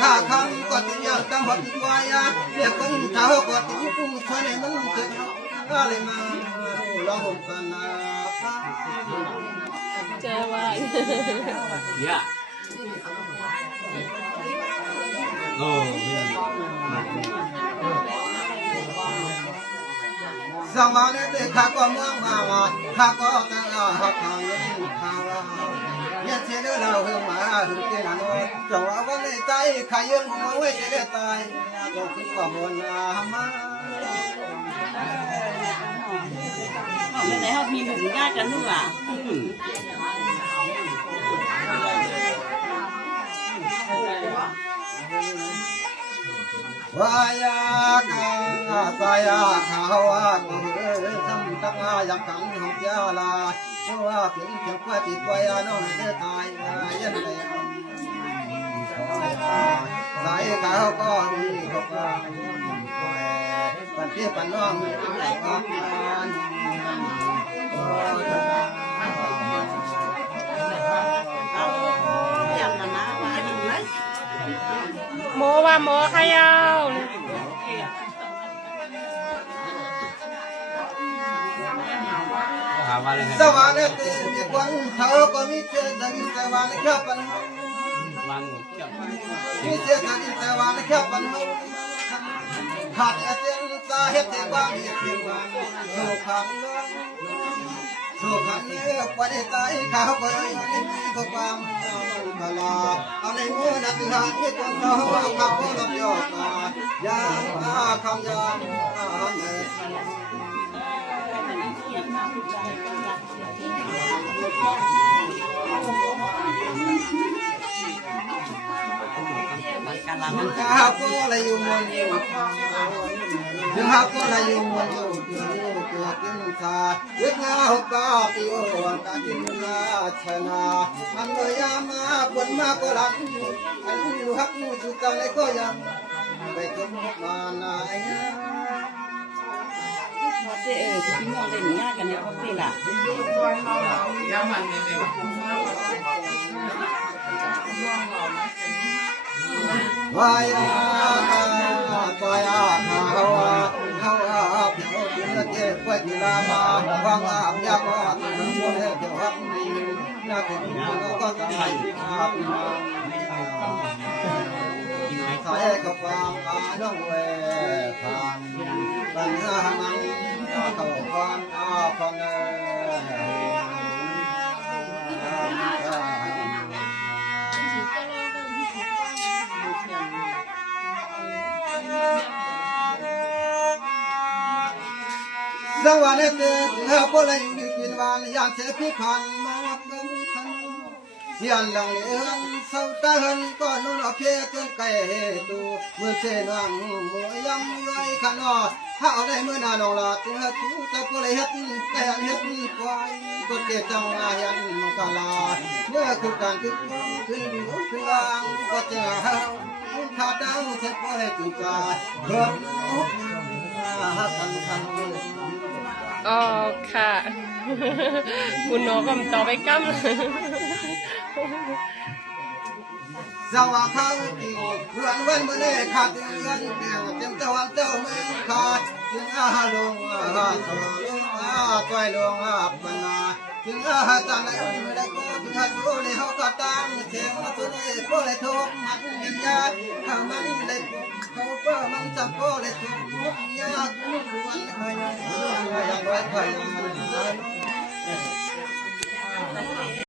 ข้าคำก็ต้องยังตั้งหัวติดไว้เรียกคนเท้าก็ติดกุ้งชวนให้มันเจ็บอะไรมาลองกันนะเจอว่าเนี่ยโอ้สมัยนี้ข้าก็มองมาข้าก็ตั้งหักทางนี้ข้าเนี่ยเชื่อเราหึงมาหึงเกินนอนจังหวะวันนี้ใจข้ายังมองไว้เชื่อตายก็คือความวนมาไหนเขามีหนุ่มง่ายกันนู่นอ่ะวายากาตายาข้าวก็เฮ้ยทำตั้งอยากขังหกยาลาเพราะว่าเป็นเพียงแค่ปีกวยน้องเธอตายยันไปสายข้าวก็มีก็กลางปันเพียปันน้องก็มันโมว่าโมขยาวสวรรค์ที่มีคนเท่าก็มีเจตนาสวรรค์แค่ปัญหามีเจตนาสวรรค์แค่ปัญหาขาดอาเจนสาเหตุที่ว่ามีที่ว่าสุขันเนื้อปฏิใจข้าวก็ยังไม่มีความพลาอะไรมือนักหาที่คนเขาขับรถยกยามคำยามข้าวก็เลยอยู่มันอยู่ถึงข้าวก็เลยอยู่มันอยู่เกิดกินชาเวทนาหกตาติโอตากินนาชนะมันเลยยามาปนมาก็รักอันอยู่ฮักมูจุกันเลยก็ยังไปจบมาหน้าไอ้เจ๊พี่น้องเล่นง่ายกันเนี่ยเขาเป็นล่ะวายาตายาเขาเพียวกินเจ็บไว้กีฬามาฟังอาบยาก่อนทั้งหมดเกี่ยวกับนี้น่าเป็นแล้วก็ต้องใช้ครับใส่กับความน้องเวผ่านปัญหามันเข้าความคนสวัสดีเธอก็เลยกินวันอยากเสียพิพันธ์มาเป็นขันยันหลังเลี้ยงเศร้าตาหันก็นุ่นเพียจนไก่ดูมือเชนวังมืยังย่อยขนอถ้าเอาได้มือนาหนองลาเธอทูแต่ก็เลยเฮ็ดแก่เฮ็ดควายก็เกิดจังอายันมังกลาเมื่อคือการขึ้นล่างก็จะขาดดาวเทพอะไรจุกาเพิ่มคันอ๋อค่ะคุณน้องก็ต่อไปกั้มสวัสดีครับเพื่อนวันเมื่อนี้ขาดเงินเดียวเต็มตะวันเจ้าไม่ขาดถึงลงสอลงใจลงปนาถึงจังไรไม่ได้ก็ถึงสู้ในเขาก็ตั้งเสียงมาตัวนี้ก็เลยทุกมันยังยากถ้ามันได้เขาก็มันจะก็เลยทุก